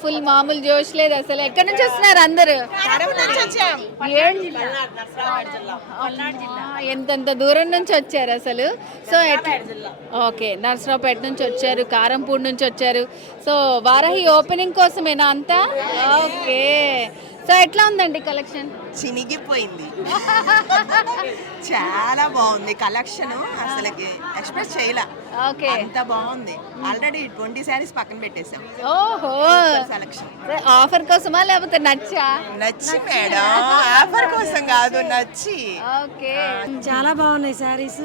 Full మామూలు జోష్ లేదు అసలు. ఎక్కడి నుంచి వస్తున్నారు అందరూ? ఎంతెంత దూరం నుంచి వచ్చారు అసలు. సో ఓకే, నర్సరావుపేట నుంచి వచ్చారు, కారంపూడి నుంచి వచ్చారు. సో వారాహి ఓపెనింగ్ కోసమేనా అంతా? ఓకే. సో ఎట్లా ఉందండి కలెక్షన్? చినిగిపోయింది. చాలా బాగుంది కలెక్షన్, అసలుకి ఎక్స్ప్రెస్ చేయలే. ఓకే, అంత బాగుంది. ఆల్రెడీ 20 శారీస్ పక్కన పెట్టేసాం. ఓహో, సెలక్షన్ ఆఫర్ కోసమా లేకపోతే నచ్చా? నచ్చి మేడం, ఆఫర్ కోసం కాదు, నచ్చి. ఓకే, చాలా బాగున్నాయి శారీస్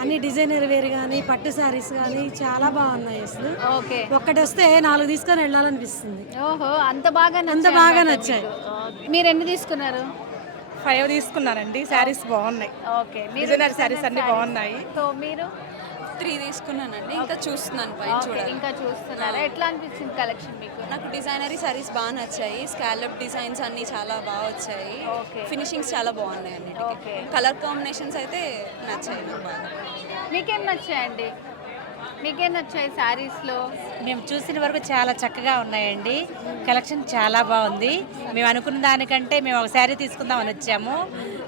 అన్ని, డిజైనర్ వేర్ కానీ పట్టు శారీస్ కానీ చాలా బాగున్నాయి అసలు. ఓకే, ఒక్కటి వస్తే 4 తీసుకొని వెళ్ళాలనిపిస్తుంది. ఓహో, అంత బాగా నచ్చాయి. మీరు ఎన్ని తీసుకున్నారు? 5 తీసుకున్నానండి. శారీస్ బాగున్నాయి. ఓకే, డిజైనర్ శారీస్ అన్ని బాగున్నాయి. సో మీరు 3 తీసుకున్నానండి. ఇంకా చూస్తున్నాను పైన చూడాలి. ఇంకా చూస్తున్నారా? ఎట్లా అనిపించింది కలెక్షన్ మీకు? నాకు డిజైనరీ సారీస్ బాగా నచ్చాయి. స్కాలప్ డిజైన్స్ అన్ని చాలా బాగా వచ్చాయి. ఓకే. ఫినిషింగ్స్ చాలా బాగున్నాయి ఓకే. అన్నిటికీ. కలర్ కాంబినేషన్స్ అయితే నచ్చాయి నాకు బాగా. మీకేం నచ్చాయండి? మీకేం నచ్చాయి శారీస్లో? మేము చూసిన వరకు చాలా చక్కగా ఉన్నాయండి. కలెక్షన్ చాలా బాగుంది. మేము అనుకున్న దానికంటే మేము ఒక శారీ తీసుకుందామని వచ్చాము.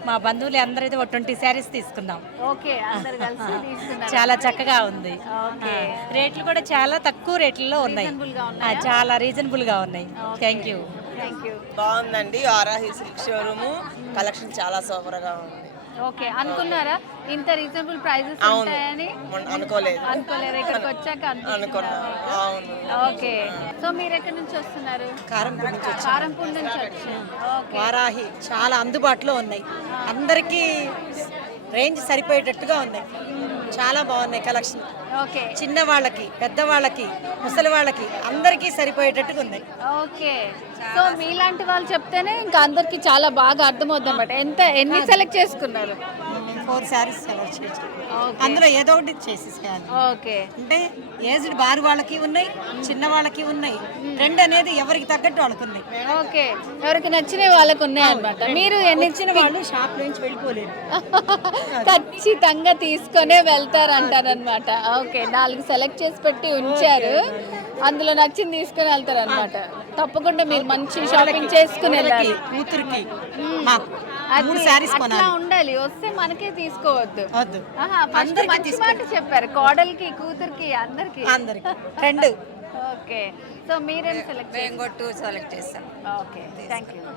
మా బంధువులు అందరైతే ఒక 20 శారీస్ తీసుకున్నాం. ఓకే, అందరు కలిసి తీసుకున్నారు. చాలా చక్కగా ఉంది. ఓకే, రేట్లు కూడా చాలా తక్కువ రేట్లలో ఉన్నాయి. Reasonable గా ఉన్నాయా? చాలా రీజనబుల్గా ఉన్నాయి. Thank you. Thank you. బాగుందండి. వారాహి సిల్క్ షోరూమ్ కలెక్షన్ చాలా సూపర్ గా ఉంది. ఓకే, అనుకున్నారా ఇంత రీజనబుల్ ప్రైజెస్ ఉంటాయని? అనుకోలేదు. అనుకోలేదు, ఇక్కడికి వచ్చాక అనుకున్నా. అవును. ఓకే, సో మీరు ఎక్కడి నుంచి వస్తున్నారు? కారంపూడి నుంచి కారంపూడి నుంచి వచ్చారు. ఓకే, వారాహి చాలా అందుబాటులో ఉన్నాయి. అందరికీ రేంజ్ సరిపోయేటట్టుగా ఉన్నాయి. చాలా బాగున్నాయి కలెక్షన్. ఓకే, చిన్న వాళ్ళకి, పెద్దవాళ్ళకి, ముసలి వాళ్ళకి అందరికీ సరిపోయేటట్టుగా ఉన్నాయి. ఓకే. సో మీలాంటి వాళ్ళు చెప్తేనే ఇంకా అందరికి చాలా బాగా అర్థమవుతుంది అనమాట. ఎన్ని సెలెక్ట్ చేసుకున్నారు? 4 శారీస్ సెలెక్ట్ చేసాం. ఓకే. అందులో ఏదో ఒకటి చేసేసాను. ఓకే, అంటే ఏజ్డ్ బార్ వాళ్ళకి ఉన్నాయి, చిన్న వాళ్ళకి ఉన్నాయి. ట్రెండ్ అనేది ఎవరికి తగ్గట్టు వాళ్ళకు ఉన్నాయి. ఓకే, ఎవరికి నచ్చిన వాళ్ళకు ఉన్నాయి అనమాట. మీరు ఎన్ని వచ్చిన వాళ్ళు షాప్ నుంచి వెళ్ళిపోలేరు. ఖచ్చితంగా తీసుకొనే వెళ్తారంటారనమాట. ఓకే, 4 సెలెక్ట్ చేసి పెట్టి ఉంచారు, అందులో నచ్చింది తీసుకొని వెళ్తారనమాట. తప్పకుండా మీరు మంచి షాపింగ్ చేసుకుని వెళ్ళాలి. కూతురికి మాకు 3 శారీస్ అట్లా కొనాలి. ఉండాలి, వస్తే మనకే తీసుకోవద్దు. వద్దు, ఫస్ట్ మంచి మాట చెప్పారు, కోడలికి కూతురికి అందరికి. ట్రెండ్. ఓకే, సో మీరేం సెలెక్ట్? మేము 2 సెలెక్ట్ చేస్తాం. Okay, thank you.